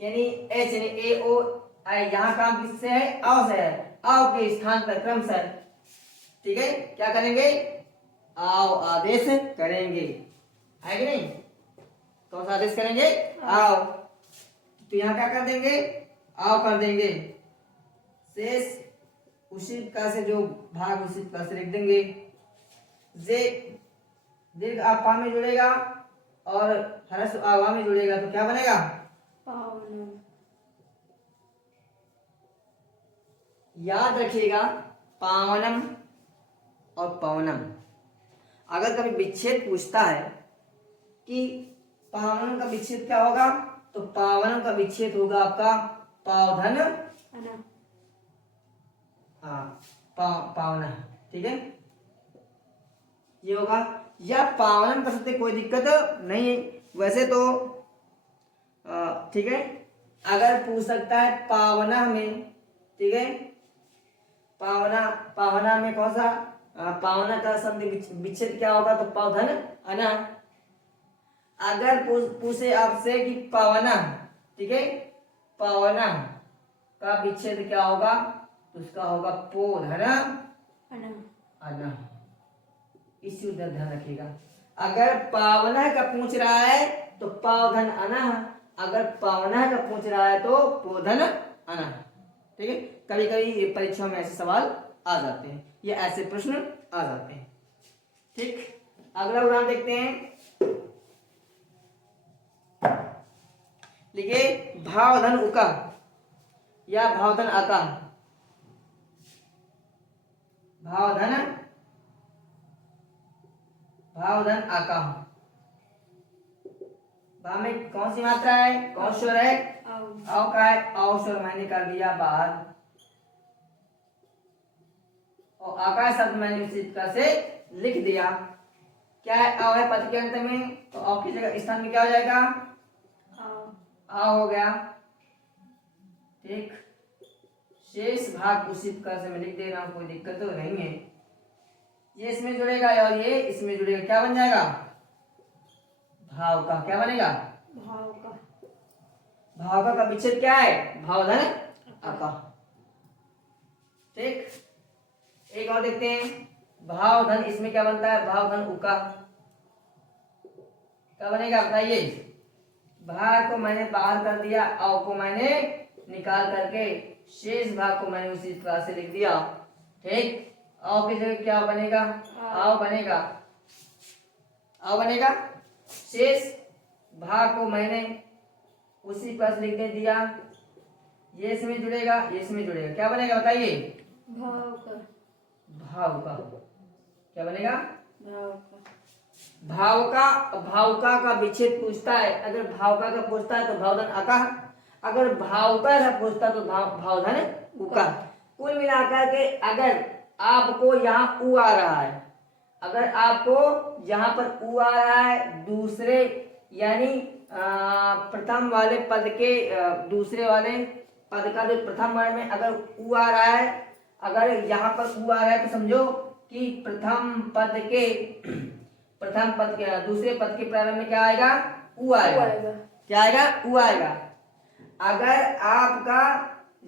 यानी एच यानी ए ओ आई, यहाँ काम किससे है? आओ से है। आओ के स्थान पर क्रमशः, ठीक है, क्या करेंगे? आओ आदेश करेंगे, है कि नहीं? कौन सा आदेश करेंगे? आओ। तो यहाँ क्या कर देंगे? आओ कर देंगे। शेष उसी प्रकार से जो भाग उसी प्रकार से लिख देंगे। जे दीर्घ आपा में जुड़ेगा और ह्रस्व आवा में जुड़ेगा तो क्या बनेगा? पावनम। याद रखिएगा, पावनम और पवनम। अगर कभी विच्छेद पूछता है कि पावनम का विच्छेद क्या होगा, तो पावनम का विच्छेद होगा आपका पावधन अना। हाँ, पावना, ठीक है, ये होगा। या पावनम कर सकते, कोई दिक्कत नहीं है वैसे तो, ठीक है। अगर पूछ सकता है पावना में, ठीक है, पावना, पावना में कौन सा पावना का संधि विच्छेद क्या होगा, तो पावधन अना। अगर पूछे आपसे कि पावना, ठीक है, पावना का विच्छेद क्या होगा, तो उसका होगा पोधन अना। इसी उधर ध्यान रखिएगा। अगर पावना का पूछ रहा है तो पावधन अना, अगर पावना का पूछ रहा है तो पोधन अना, ठीक है। कभी कभी परीक्षा में ऐसे सवाल आ जाते हैं या ऐसे प्रश्न आ जाते हैं, ठीक। अगला उदाहरण देखते हैं। लिखिए भावधन उका या भावधन आका। भावधन आका। भा में कौन सी मात्रा है, कौन स्वर है, औ का है, औ स्वर मैंने कर दिया बाहर और आकाश शब्द मैंने उसी प्रकार से लिख दिया। क्या है, अ है पद के अंत में, तो अ की जगह स्थान में क्या हो जाएगा, आ हो गया। ठीक, शेष भाग उसी प्रकार से मैं लिख दे रहा हूं, कोई दिक्कत तो नहीं है। ये इसमें जुड़ेगा और ये इसमें जुड़ेगा, क्या बन जाएगा, भाव का। क्या बनेगा, भाव का। भाव का विच्छेद क्या है, भावधन आका। ठीक, एक और देखते हैं। भावधन इसमें क्या बनता है, भावधन उका। क्या बनेगा बताइए। भाग को मैंने बाहर कर दिया, औ को मैंने निकाल करके शेष भाग को मैंने उसी प्रकार से लिख दिया। ठीक, औ की जगह क्या बनेगा, आओ बनेगा, आओ बनेगा। शेष भाग को मैंने उसी प्रकार से लिख दे दिया। ये इसमें जुड़ेगा, ये इसमें जुड़ेगा, क्या बनेगा बताइए, भाव का। भाव का। क्या बनेगा, भाव का। भावका का विच्छेद पूछता है। अगर भावका का पूछता है तो भावधन आका, अगर भावका का पूछता है तो भावधन उका। कुल मिलाकर के अगर आपको यहाँ उ आ रहा है, अगर आपको यहाँ पर उ आ रहा है दूसरे यानी प्रथम वाले पद के दूसरे वाले पद का जो प्रथम वर्ण में अगर उ आ रहा है, अगर यहाँ पर उ आ रहा है तो समझो कि प्रथम पद के दूसरे पद के प्रारंभ में क्या आएगा, उ आएगा। क्या आएगा, उ आएगा। अगर आपका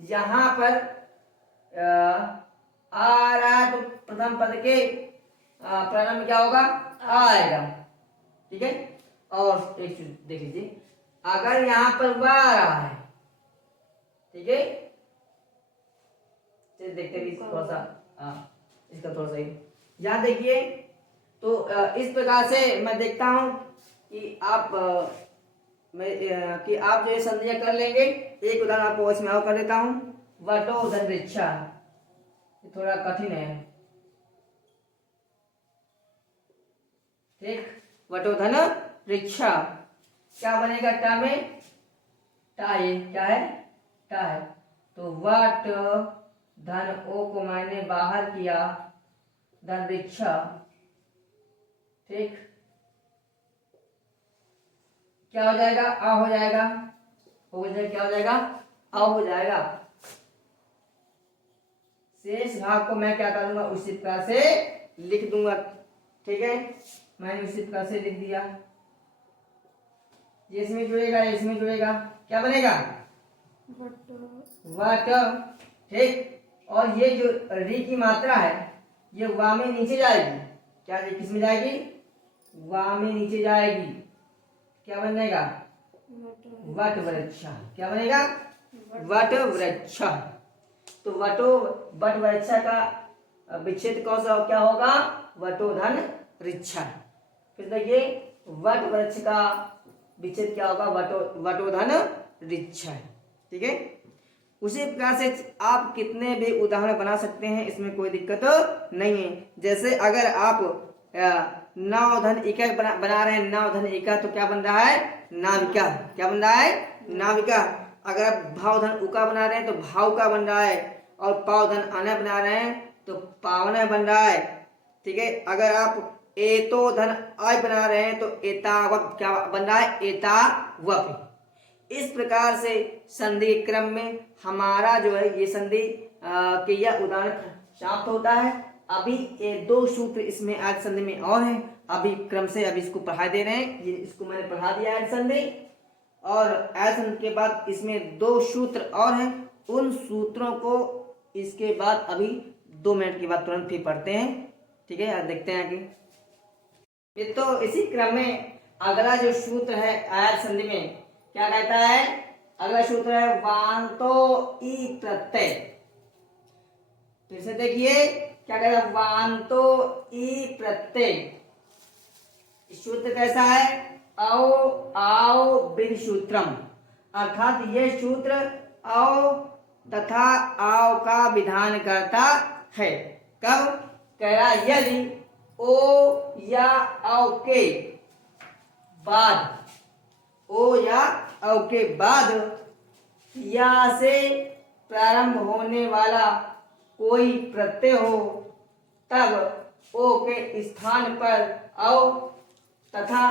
यहाँ पर आ रहा है तो प्रथम पद के प्रारंभ में क्या होगा, आ आएगा। ठीक है, और एक चीज देख लीजिए, अगर यहाँ पर व आ रहा है, ठीक है, देखते हैं थोड़ा सा इसका थोड़ा सा यहाँ देखिए। तो इस प्रकार से मैं देखता हूं कि आप जो ये संधियां कर लेंगे। एक उदाहरण आपको इसमें और कर देता हूं। वटो धन रिच्छा, थोड़ा कठिन है। ठीक, वटो धन रिच्छा क्या बनेगा, टा में टा, ये क्या है, टा है। तो वट धन ओ को मैंने बाहर किया, धन रिच्छा। ठीक, क्या हो जाएगा, आ हो जाएगा, हो जाएगा, क्या हो जाएगा, आ हो जाएगा। शेष भाग को मैं क्या करूंगा, उसी प्रकार से लिख दूंगा। ठीक है, मैंने उसी प्रकार से लिख दिया। ये इसमें जुड़ेगा, इसमें जुड़ेगा, क्या बनेगा, वट। ठीक, और ये जो री की मात्रा है ये वा में नीचे जाएगी। क्या किस में जाएगी, वा में नीचे जाएगी। क्या बन जाएगा, वट वृक्षा। क्या बनेगा, वट वृक्षा। तो वट वृक्षा का विच्छेद कौन सा क्या होगा, वटोधन रिच्छा। फिर देखिए वट वृक्ष का विच्छेद क्या होगा, वटोधन रिच्छा। ठीक है, उसी प्रकार से आप कितने भी उदाहरण बना सकते हैं, इसमें कोई दिक्कत नहीं है। जैसे अगर आप नाव धन इका बना रहे हैं, नाव धन इका, तो क्या बन रहा है, नाविका। क्या बन रहा है, नाविका। अगर आप भाव धन उका बना रहे हैं तो भाव का बन रहा है, और पाव धन अन बना रहे हैं तो पावन बन रहा है। ठीक है, अगर आप एतो धन आय बना रहे हैं तो एतावत क्या बन रहा है, एतावत। इस प्रकार से संधि क्रम में हमारा जो है ये संधि के यह उदाहरण समाप्त होता है। अभी ये दो सूत्र इसमें आज संधि में और हैं, अभी क्रम से अभी इसको पढ़ा दे रहे हैं। इसको मैंने पढ़ा दिया आज संधि, और आज संधि के बाद इसमें दो सूत्र और हैं। उन सूत्रों को इसके बाद अभी 2 मिनट के बाद तुरंत ही पढ़ते हैं। ठीक है, आज देखते हैं आगे। तो इसी क्रम में अगला जो सूत्र है आयत संधि में क्या कहता है, अगला सूत्र है वांतो ई प्रत्यय। फिर से देखिए क्या कहता है, वांतो ई प्रत्यय। सूत्र कैसा है? औ आओ बिन सूत्रम, अर्थात ये सूत्र औ तथा आओ का विधान करता है। कब? कह रहा यदि ओ या औ के बाद, ओ या औ के बाद या से प्रारंभ होने वाला कोई प्रत्यय हो, तब ओ के स्थान पर औ तथा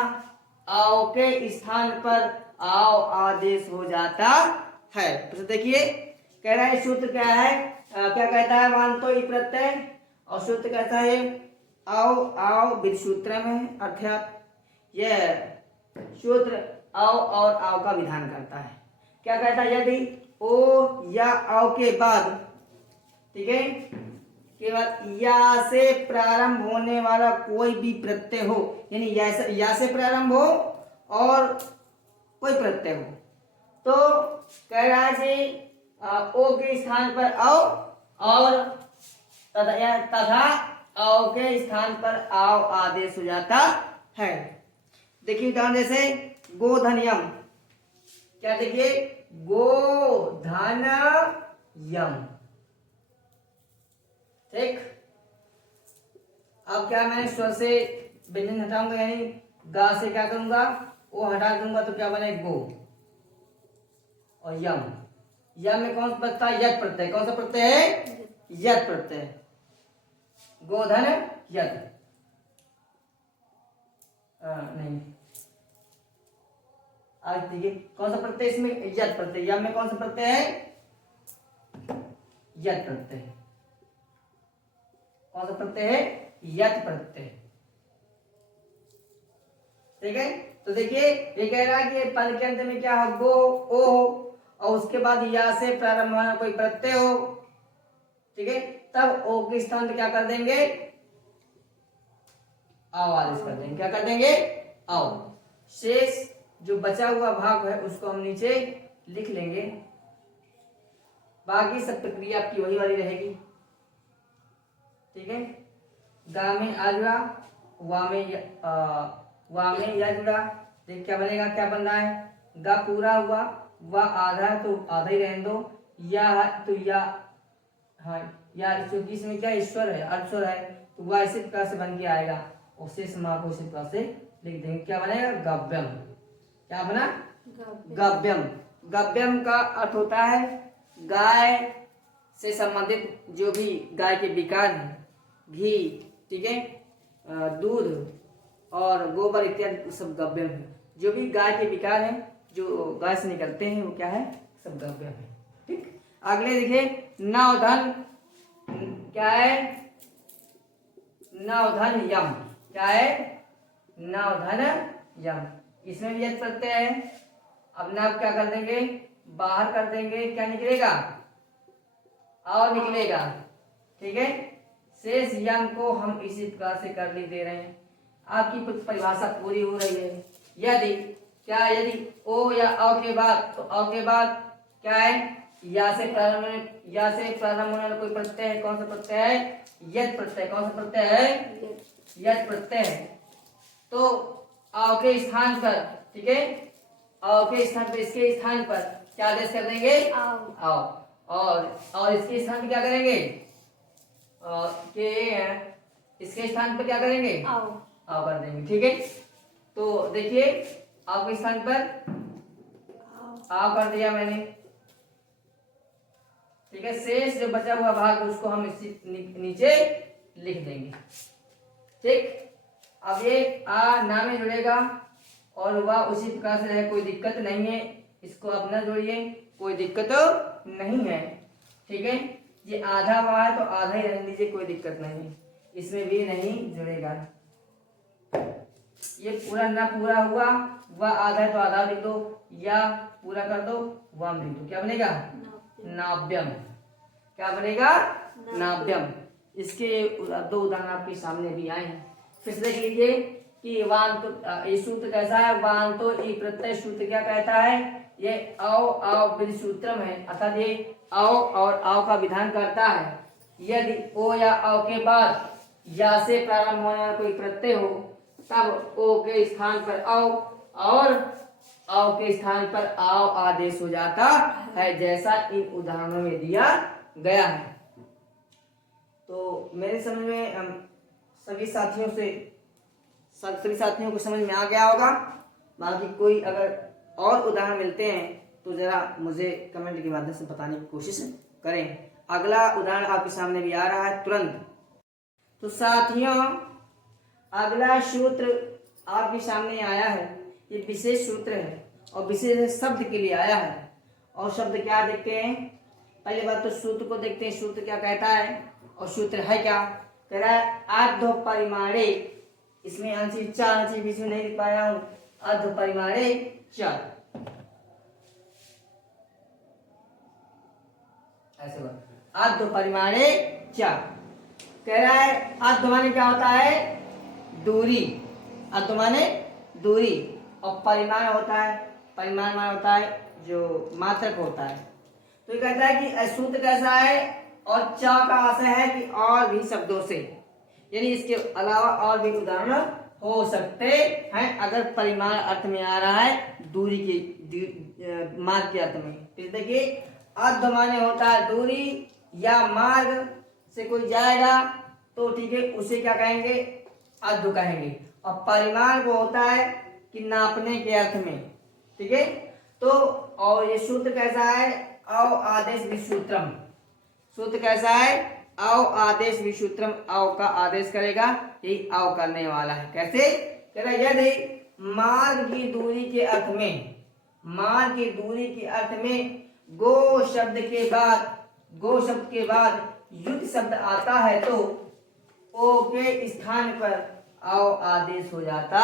आओ के स्थान पर आओ आदेश हो जाता है। तो देखिए कह रहा है सूत्र क्या है, क्या कहता है? वांतो ई प्रत्यय, और सूत्र कहता है आओ आओ बिन सूत्रम है, अर्थात यह सूत्र आओ और आओ का विधान करता है। क्या कहता है? यदि ओ या आओ के बाद, ठीक है, केवल या से प्रारंभ होने वाला कोई भी प्रत्यय हो, यानी या से प्रारंभ हो और कोई प्रत्यय हो, तो कह रहा है ओ के स्थान पर आओ और तथा आओ के स्थान पर आओ आदेश हो जाता है। देखिए उदाहरण जैसे गोधनयम, क्या देखिए? गोधन यम, ठीक। अब क्या मैं स्वर से व्यंजन हटाऊंगा, यानी गा से क्या करूंगा? ओ हटा दूंगा, तो क्या बने? गो। और यम, यम में कौन सा बचता है? यत प्रत्यय। कौन सा प्रत्यय है? यत प्रत्यय। गोधन यत, नहीं, आज देखिए कौन सा प्रत्यय इसमें? यत प्रत्यय। यम में कौन सा प्रत्यय है? यत प्रत्यय। कौन सा प्रत्यय है? यत प्रत्यय, ठीक है। तो देखिए ये कह रहा है कि पद के अंत में क्या हो? गो, ओ हो, और उसके बाद या से प्रारंभ होना कोई प्रत्यय हो, ठीक है, तब ओ के स्थान पे क्या कर देंगे? आओ आदेश कर देंगे। क्या कर देंगे? आओ। शेष जो बचा हुआ भाग है उसको हम नीचे लिख लेंगे, बाकी सब प्रक्रिया आपकी वही वाली रहेगी, ठीक है। गा में आ जुड़ा, वा में या जुड़ा, देख क्या बनेगा? क्या बन रहा है? गा पूरा हुआ, वा आधा है तो आधा ही रहने दो, या है तो या, हाँ या, क्योंकि इसमें क्या ईश्वर है, अक्षर है, तो वह इसी प्रकार से बन के आएगा, और शेष माँ को इसी प्रकार से लिख देंगे। क्या बनेगा? गव्यम। क्या बना? गव्यम। गव्यम का अर्थ होता है गाय से संबंधित जो भी गाय के विकार हैं, घी, ठीक है, दूध और गोबर इत्यादि सब गव्यम है। जो भी गाय के विकार हैं, जो गाय से निकलते हैं, वो क्या है? सब गव्यम है, ठीक। अगले देखिए नवधन, क्या है? नवधन यम। क्या है? नवधन यम। इसमें भी यत प्रत्यय है। अब नव क्या कर देंगे? बाहर कर देंगे, क्या निकलेगा? और निकलेगा, ठीक है। शेष यम को हम इसी प्रकार से कर ली दे रहे हैं। आपकी परिभाषा पूरी हो रही है। यदि क्या? यदि ओ या अ के बाद, तो अ के बाद क्या है? या से प्रारंभ होने वाला कोई प्रत्यय है। कौन सा प्रत्यय है? यत प्रत्यय। कौन सा प्रत्यय है? यत प्रत्यय है। तो अ के स्थान पर, ठीक है, अ के स्थान पर, इसके स्थान पर क्या आदेश कर देंगे? आओ। और इसके स्थान पर क्या करेंगे? इसके स्थान पर क्या करेंगे? आओ कर देंगे, ठीक है। तो देखिए आओ के स्थान पर आओ कर दिया मैंने, ठीक है। शेष जो बचा हुआ भाग उसको हम इसी नीचे लिख देंगे, ठीक। अब ये आ ना में जुड़ेगा और वह उसी प्रकार से रहे, कोई दिक्कत नहीं है। इसको अब न जोड़िए, कोई दिक्कत नहीं है, ठीक है। ये आधा हुआ है तो आधा ही रहने दीजिए, कोई दिक्कत नहीं है, इसमें भी नहीं जुड़ेगा। ये पूरा ना पूरा हुआ, वह आधा है तो आधा लिख दो, या पूरा कर दो, वह लिख दो। क्या बनेगा? नाव्यम। क्या बनेगा? नाव्यम। इसके दो उदाहरण आपके सामने भी आए हैं। फिर से देख लीजिए कि वांतो, ये सूत्र कैसा है? वांतो ई प्रत्यय सूत्र क्या कहता है? ये आओ आओ बिन सूत्रम है, अर्थात ये आओ और आओ का विधान करता है। यदि ओ या आओ के बाद या से प्रारंभ होने वाला कोई प्रत्यय हो, तब ओ के स्थान पर औ और औ के स्थान पर आओ आदेश हो जाता है, जैसा इन उदाहरणों में दिया गया है। तो मेरे समझ में सभी साथियों को समझ में आ गया होगा। बाकी कोई अगर और उदाहरण मिलते हैं तो जरा मुझे कमेंट के माध्यम से बताने की कोशिश करें। अगला उदाहरण आपके सामने भी आ रहा है तुरंत। तो साथियों अगला सूत्र आपके सामने आया है, ये विशेष सूत्र है और विशेष शब्द के लिए आया है। और शब्द क्या देखते हैं, पहले बात तो सूत्र को देखते हैं, सूत्र क्या कहता है और सूत्र है क्या। कह रहा है आध्व परिमाणे, इसमें अंशी चार अंशी बीच में नहीं लिख पाया हूं, आध्व परिमाणे चार, ऐसे बात आध्व परिमाणे चार। कह रहा है आध्व माने क्या होता है, दूरी, आध्व माने दूरी, और परिमाण होता है, परिमाण माने होता है जो मात्रक होता है। तो ये कहता है कि सूत्र कैसा है, और चा का आशय है कि और भी शब्दों से, यानी इसके अलावा और भी उदाहरण हो सकते हैं अगर परिमाण अर्थ में आ रहा है दूरी के मार्ग के अर्थ में। फिर देखिए अध्व माने होता है दूरी या मार्ग से कोई जाएगा तो ठीक है, उसे क्या कहेंगे, अध्व कहेंगे। और परिमाण वो होता है कि नापने के अर्थ में, ठीक है। तो और ये सूत्र कैसा है, अव आदेश विसूत्रम, सूत्र कैसा है, अव आदेश विसूत्रम, अव का आदेश करेगा, यही अव करने वाला है। कैसे कह रहा है, यदि मार्ग की दूरी के अर्थ में, मार्ग की दूरी के अर्थ में गो शब्द के बाद युक्त शब्द आता है तो ओ के स्थान पर अव आदेश हो जाता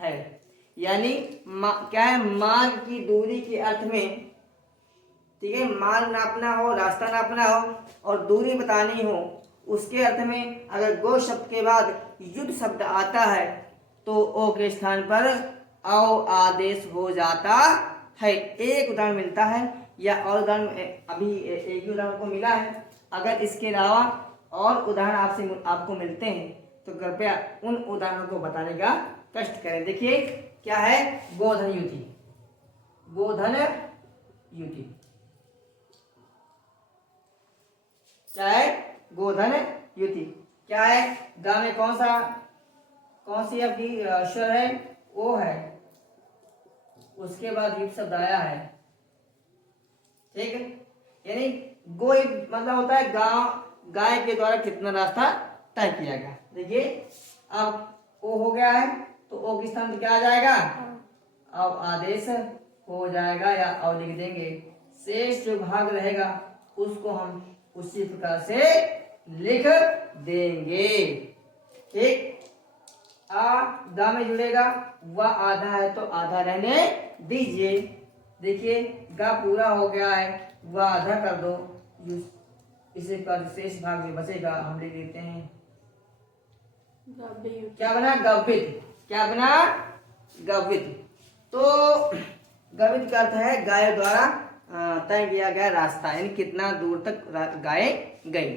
है। यानी क्या है, मार्ग की दूरी के अर्थ में, ठीक है, मार्ग नापना हो, रास्ता नापना हो और दूरी बतानी हो, उसके अर्थ में अगर गो शब्द के बाद युद्ध शब्द आता है तो ओ के स्थान पर अव आदेश हो जाता है। एक उदाहरण मिलता है, या और उदाहरण अभी एक ही उदाहरण को मिला है। अगर इसके अलावा और उदाहरण आपको मिलते हैं तो कृपया उन उदाहरणों को बताने का कष्ट करें। देखिए क्या है, गोधन युति, गोधन युति, क्या है, गोधन युति क्या है, गा में कौन सी आपकी स्वर है, ओ है, उसके बाद युक्त शब्द आया है, ठीक है। यानी गो मतलब होता है गाय के द्वारा कितना रास्ता तय किया गया। देखिए अब ओ हो गया है तो ओ के स्थान पर क्या आ जाएगा, अब आदेश हो जाएगा या अव लिख देंगे। शेष जो भाग रहेगा उसको हम उसी प्रकार से लिख देंगे, ठीक। आ गा में जुड़ेगा, वह आधा है तो आधा रहने दीजिए। देखिए गा पूरा हो गया है, वह आधा कर दो, इसे कर शेष भाग में बचेगा हम लिख देते हैं, क्या बना, गवित, क्या बना, गवित। तो गवित का अर्थ है गाय द्वारा तय किया गया रास्ता, यानी कितना दूर तक गाय गई।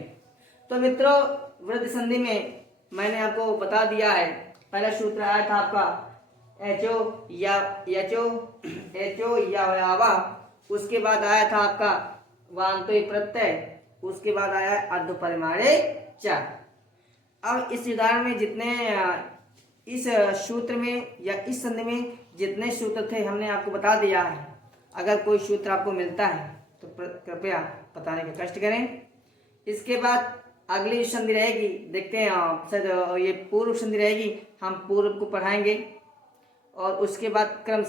तो मित्रों वृद्धि संधि में मैंने आपको बता दिया है, पहला सूत्र आया था आपका एचो या यचो, एचो या यावा, उसके बाद आया था आपका वांतो प्रत्यय, उसके बाद आया अर्ध परिमाणे च। अब इस उदाहरण में जितने इस सूत्र में या इस संधि में जितने सूत्र थे हमने आपको बता दिया है। अगर कोई सूत्र आपको मिलता है तो कृपया बताने का कष्ट करें। इसके बाद अगली संधि रहेगी, देखते हैं सर, ये पूर्व संधि रहेगी, हम पूर्व को पढ़ाएंगे और उसके बाद क्रम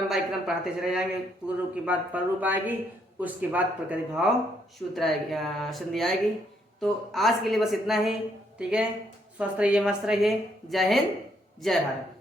बाय क्रम पढ़ाते चले जाएंगे। पूर्व के बाद पररूप आएगी, उसके बाद प्रकृति भाव सूत्र आएगी, संधि आएगी। तो आज के लिए बस इतना ही, ठीक है। स्वस्थ रहिए, मस्त रहिए। जय हिंद, जय भारत।